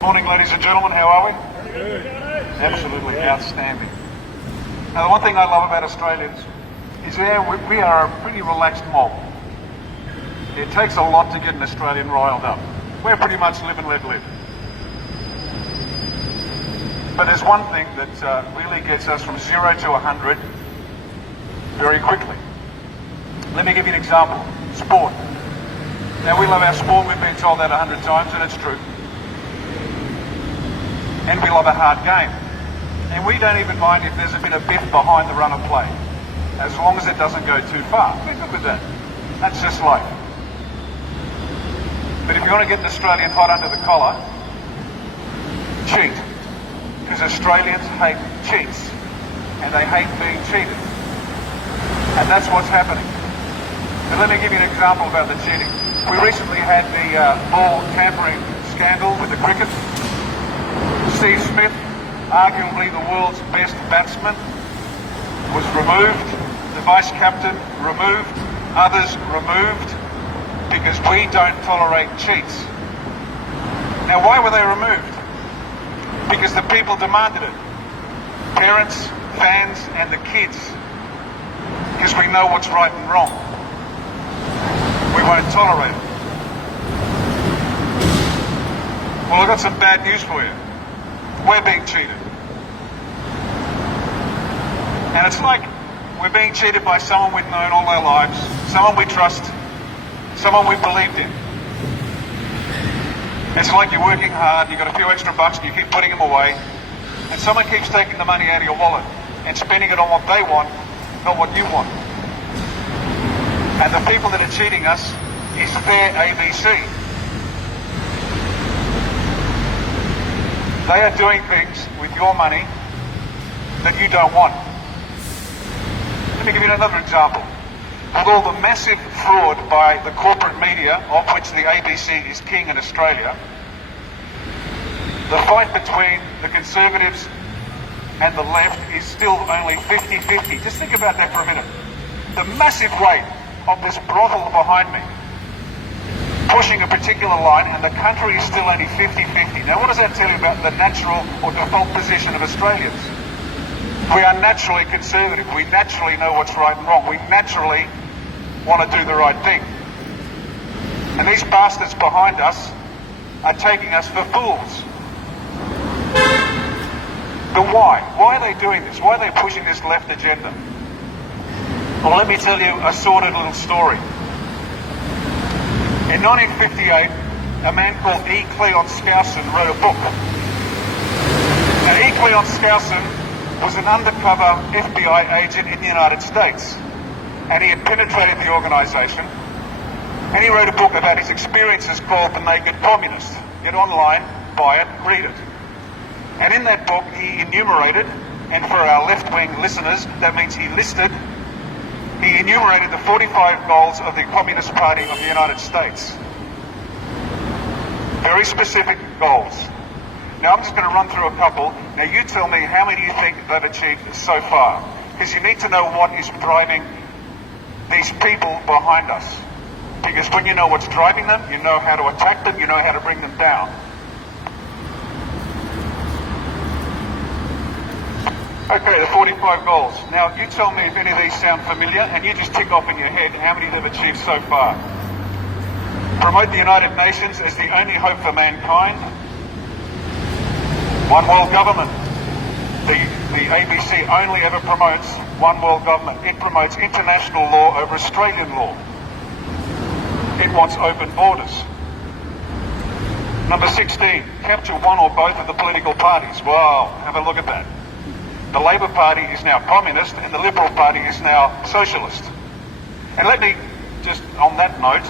Morning, ladies and gentlemen. How are we? Absolutely outstanding. Now, the one thing I love about Australians is we are a pretty relaxed mob. It takes a lot to get an Australian riled up. We're pretty much live and let live. But there's one thing that really gets us from 0 to 100 very quickly. Let me give you an example. Sport. Now, we love our sport. We've been told that 100 times, and it's true. And we love a hard game. And we don't even mind if there's a bit of biff behind the run of play, as long as it doesn't go too far. We're good with that. That's just life. But if you want to get an Australian hot under the collar, cheat. Because Australians hate cheats. And they hate being cheated. And that's what's happening. And let me give you an example about the cheating. We recently had the ball tampering scandal with the cricket. Steve Smith, arguably the world's best batsman, was removed. The vice captain removed. Others removed because we don't tolerate cheats. Now, why were they removed? Because the people demanded it. Parents, fans, and the kids. Because we know what's right and wrong. We won't tolerate it. Well, I've got some bad news for you. We're being cheated. And it's like we're being cheated by someone we've known all our lives, someone we trust, someone we've believed in. It's like you're working hard, you've got a few extra bucks and you keep putting them away, and someone keeps taking the money out of your wallet and spending it on what they want, not what you want. And the people that are cheating us is their ABC. They are doing things with your money that you don't want. Let me give you another example. With all the massive fraud by the corporate media, of which the ABC is king in Australia, the fight between the Conservatives and the left is still only 50-50. Just think about that for a minute. The massive weight of this brothel behind me pushing a particular line, and the country is still only 50-50. Now, what does that tell you about the natural or default position of Australians? We are naturally conservative. We naturally know what's right and wrong. We naturally want to do the right thing. And these bastards behind us are taking us for fools. But why? Why are they doing this? Why are they pushing this left agenda? Well, let me tell you a sordid little story. In 1958, a man called E. Cleon Skousen wrote a book. Now, E. Cleon Skousen was an undercover FBI agent in the United States, and he had penetrated the organisation, and he wrote a book about his experiences called The Naked Communist. Get online, buy it, read it. And in that book, he enumerated, and for our left-wing listeners, that means he listed, he enumerated the 45 goals of the Communist Party of the United States. Very specific goals. Now, I'm just going to run through a couple. Now, you tell me how many you think they've achieved so far. Because you need to know what is driving these people behind us. Because when you know what's driving them, you know how to attack them, you know how to bring them down. Okay, the 45 goals. Now, you tell me if any of these sound familiar, and you just tick off in your head how many they've achieved so far. Promote the United Nations as the only hope for mankind. One world government. The ABC only ever promotes one world government. It promotes international law over Australian law. It wants open borders. Number 16, capture one or both of the political parties. Wow, have a look at that. The Labor Party is now communist and the Liberal Party is now socialist. And let me just, on that note,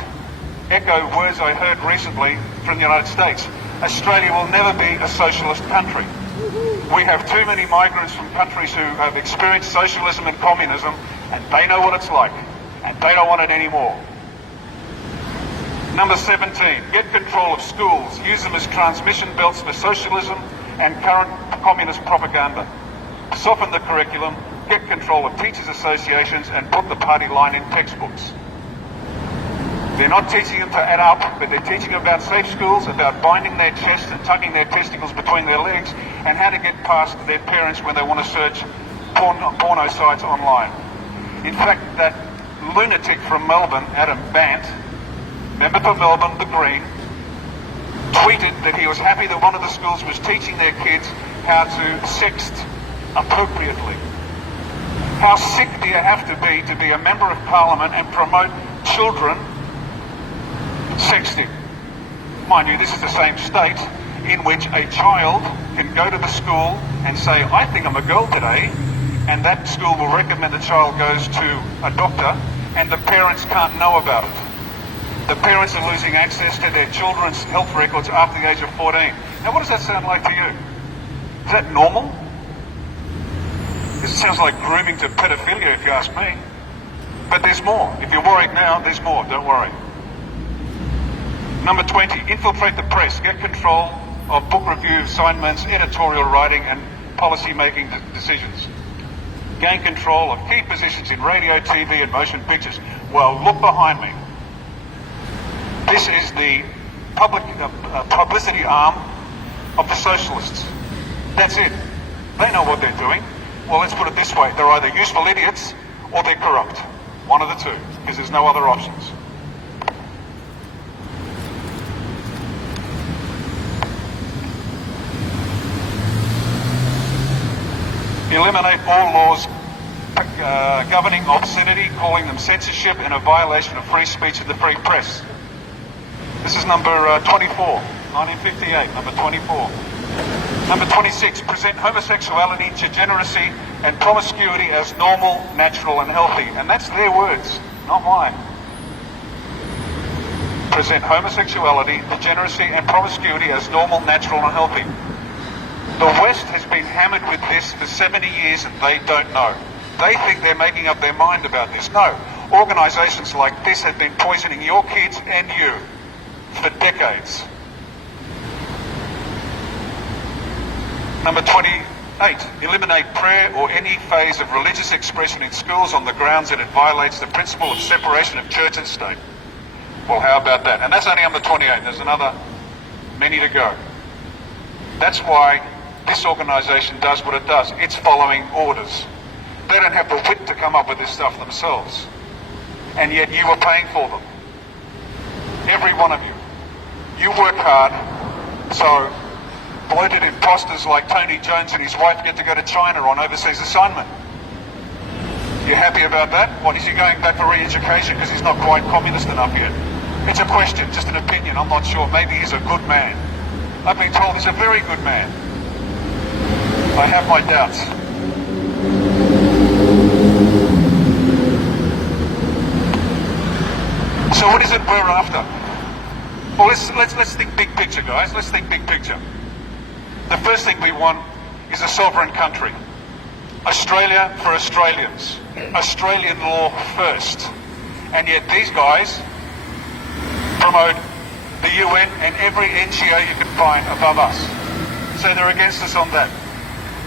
echo words I heard recently from the United States. Australia will never be a socialist country. We have too many migrants from countries who have experienced socialism and communism, and they know what it's like, and they don't want it anymore. Number 17, get control of schools. Use them as transmission belts for socialism and current communist propaganda. Soften the curriculum, get control of teachers' associations, and put the party line in textbooks. They're not teaching them to add up, but they're teaching them about safe schools, about binding their chests and tucking their testicles between their legs, and how to get past their parents when they want to search porno sites online. In fact, that lunatic from Melbourne, Adam Bant, member for Melbourne, the Green, tweeted that he was happy that one of the schools was teaching their kids how to sext appropriately. How sick do you have to be a member of parliament and promote children sexting? Mind you, this is the same state in which a child can go to the school and say, I think I'm a girl today, and that school will recommend the child goes to a doctor, and the parents can't know about it. The parents are losing access to their children's health records after the age of 14. Now, what does that sound like to you? Is that normal? This sounds like grooming to pedophilia, if you ask me. But there's more. If you're worried now, there's more. Don't worry. Number 20, infiltrate the press. Get control of book review assignments, editorial writing, and policy-making decisions. Gain control of key positions in radio, TV, and motion pictures. Well, look behind me. This is the publicity arm of the socialists. That's it. They know what they're doing. Well, let's put it this way. They're either useful idiots or they're corrupt. One of the two, because there's no other options. Eliminate all laws governing obscenity, calling them censorship and a violation of free speech and the free press. This is number 24, 1958, number 24. Number 26, present homosexuality, degeneracy and promiscuity as normal, natural and healthy. And that's their words, not mine. Present homosexuality, degeneracy and promiscuity as normal, natural and healthy. The West has been hammered with this for 70 years and they don't know. They think they're making up their mind about this. No, organisations like this have been poisoning your kids and you for decades. Number 28, eliminate prayer or any phase of religious expression in schools on the grounds that it violates the principle of separation of church and state. Well, how about that? And that's only number 28. There's another many to go. That's why this organisation does what it does. It's following orders. They don't have the wit to come up with this stuff themselves. And yet you are paying for them. Every one of you. You work hard, so bloated imposters like Tony Jones and his wife get to go to China on overseas assignment. You happy about that? What, is he going back for re-education because he's not quite communist enough yet? It's a question, just an opinion, I'm not sure. Maybe he's a good man. I've been told he's a very good man. I have my doubts. So what is it we're after? Well, let's think big picture, guys. Let's think big picture. The first thing we want is a sovereign country. Australia for Australians. Australian law first. And yet these guys promote the UN and every NGO you can find above us. So they're against us on that.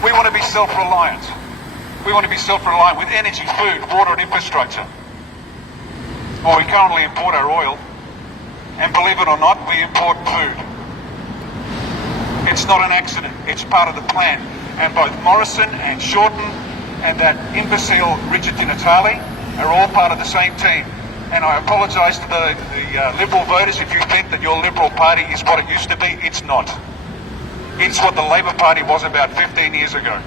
We want to be self-reliant. We want to be self-reliant with energy, food, water and infrastructure. Well, we currently import our oil. And believe it or not, we import food. It's not an accident. It's part of the plan. And both Morrison and Shorten and that imbecile Richard Di Natale are all part of the same team. And I apologise to the Liberal voters if you think that your Liberal Party is what it used to be. It's not. It's what the Labor Party was about 15 years ago.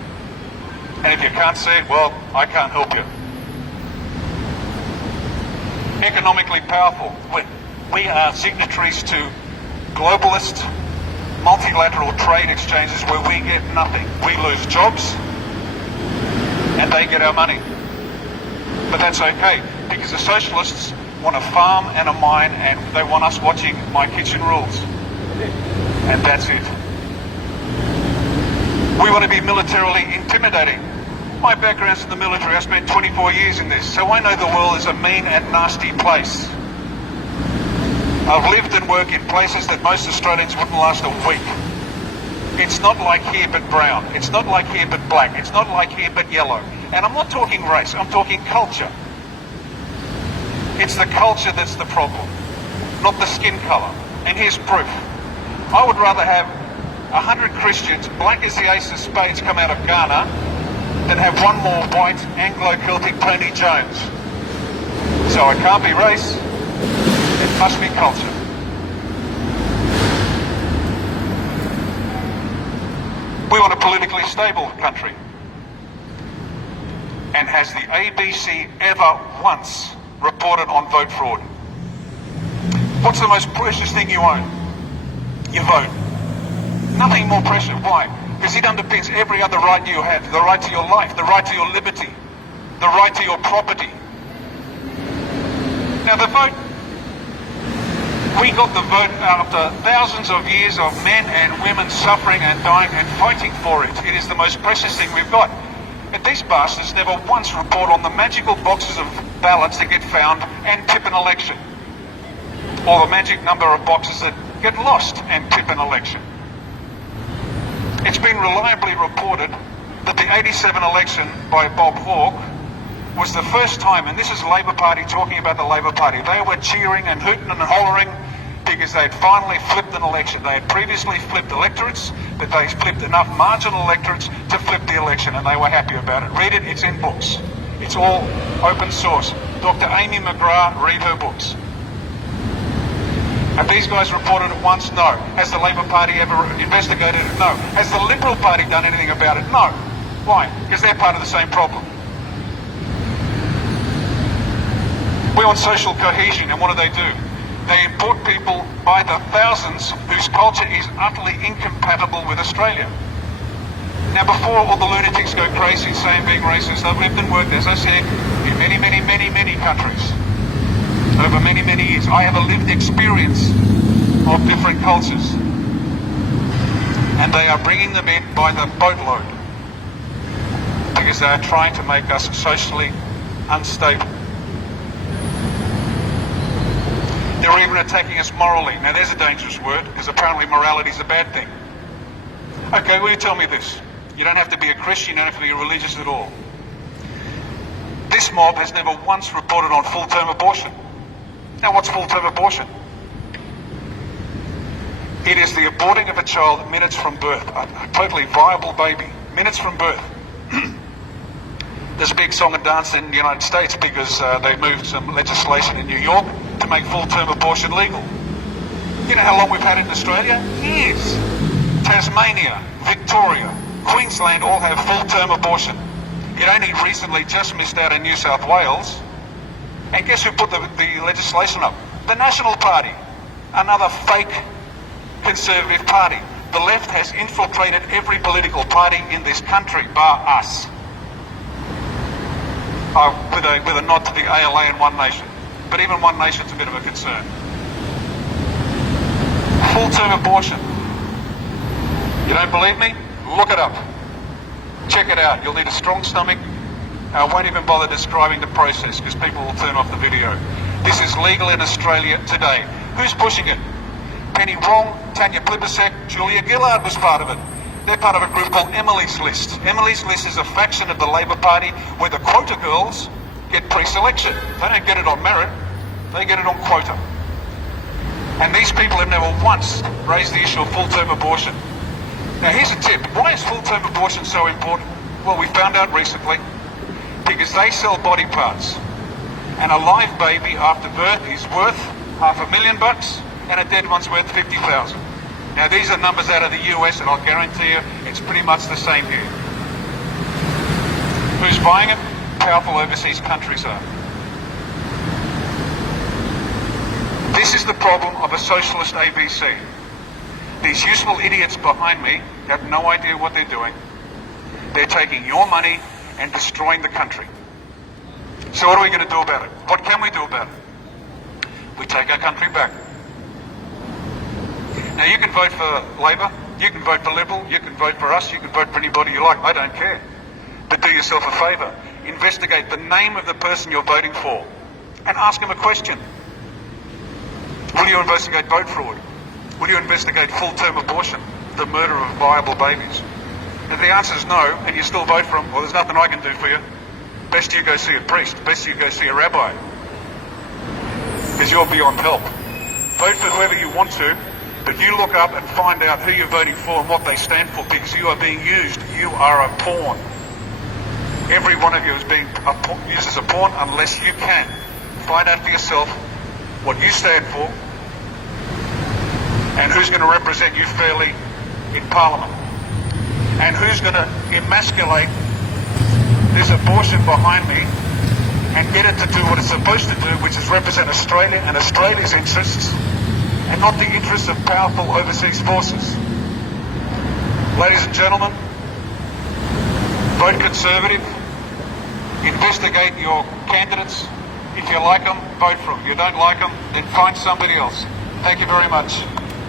And if you can't see it, well, I can't help you. Economically powerful. We are signatories to globalist, multilateral trade exchanges where we get nothing. We lose jobs and they get our money. But that's okay, because the socialists want a farm and a mine and they want us watching My Kitchen Rules. And that's it. We want to be militarily intimidating. My background's in the military. I spent 24 years in this, so I know the world is a mean and nasty place. I've lived and worked in places that most Australians wouldn't last a week. It's not like here but brown. It's not like here but black. It's not like here but yellow. And I'm not talking race, I'm talking culture. It's the culture that's the problem. not the skin colour. And here's proof. I would rather have 100 Christians, black as the ace of spades, come out of Ghana than have one more white Anglo-Celtic Tony Jones. So it can't be race, it must be culture. We want a politically stable country. And has the ABC ever once reported on vote fraud? What's the most precious thing you own? Your vote. Nothing more precious. Why? Because it underpins every other right you have. The right to your life, the right to your liberty, the right to your property. Now the vote, we got the vote after thousands of years of men and women suffering and dying and fighting for it. It is the most precious thing we've got. And these bastards never once report on the magical boxes of ballots that get found and tip an election. Or the magic number of boxes that get lost and tip an election. It's been reliably reported that the 87 election by Bob Hawke was the first time, and this is Labor Party talking about the Labor Party, they were cheering and hooting and hollering because they had finally flipped an election. They had previously flipped electorates, but they flipped enough marginal electorates to flip the election, and they were happy about it. Read it, it's in books. It's all open source. Dr. Amy McGrath, read her books. Have these guys reported it once? No. Has the Labor Party ever investigated it? No. Has the Liberal Party done anything about it? No. Why? Because they're part of the same problem. We want social cohesion, and what do? They import people by the thousands whose culture is utterly incompatible with Australia. Now, before all the lunatics go crazy saying being racist, I've lived and worked, as I said, in many, many, many, many countries. Over many, many years. I have a lived experience of different cultures. And they are bringing them in by the boatload. Because they are trying to make us socially unstable. They're even attacking us morally. Now there's a dangerous word, because apparently morality is a bad thing. Okay, well you tell me this. You don't have to be a Christian, you don't have to be religious at all. This mob has never once reported on full-term abortion. Now what's full-term abortion? It is the aborting of a child minutes from birth, a totally viable baby, minutes from birth. There's a big song and dance in the United States because they moved some legislation in New York to make full-term abortion legal. You know how long we've had it in Australia? Years. Tasmania, Victoria, Queensland all have full-term abortion. It only recently just missed out in New South Wales. And guess who put the legislation up? The National Party, another fake conservative party. The left has infiltrated every political party in this country, bar us. With a nod to the ALA and One Nation. But even One Nation's a bit of a concern. Full-term abortion. You don't believe me? Look it up. Check it out. You'll need a strong stomach. I won't even bother describing the process because people will turn off the video. This is legal in Australia today. Who's pushing it? Penny Wong, Tanya Plibersek, Julia Gillard was part of it. They're part of a group called Emily's List. Emily's List is a faction of the Labor Party where the quota girls get pre-selection. They don't get it on merit, they get it on quota. And these people have never once raised the issue of full-term abortion. Now here's a tip. Why is full-term abortion so important? Well, we found out recently. Because they sell body parts. And a live baby after birth is worth $500,000 and a dead one's worth $50,000. Now these are numbers out of the US and I'll guarantee you it's pretty much the same here. Who's buying it? Powerful overseas countries are. This is the problem of a socialist ABC. These useful idiots behind me have no idea what they're doing. They're taking your money and destroying the country. So what are we going to do about it? What can we do about it? We take our country back. Now you can vote for Labor, you can vote for Liberal, you can vote for us, you can vote for anybody you like, I don't care. But do yourself a favour. Investigate the name of the person you're voting for and ask him a question. Will you investigate vote fraud? Will you investigate full-term abortion, the murder of viable babies? If the answer is no, and you still vote for them, well, there's nothing I can do for you. Best you go see a priest. Best you go see a rabbi. Because you're beyond help. vote for whoever you want to, but you look up and find out who you're voting for and what they stand for, because you are being used. You are a pawn. Every one of you is being used as a pawn unless you can find out for yourself what you stand for and who's going to represent you fairly in Parliament, and who's going to emasculate this abortion behind me and get it to do what it's supposed to do, which is represent Australia and Australia's interests, and not the interests of powerful overseas forces. Ladies and gentlemen, vote Conservative. Investigate your candidates. If you like them, vote for them. If you don't like them, then find somebody else. Thank you very much.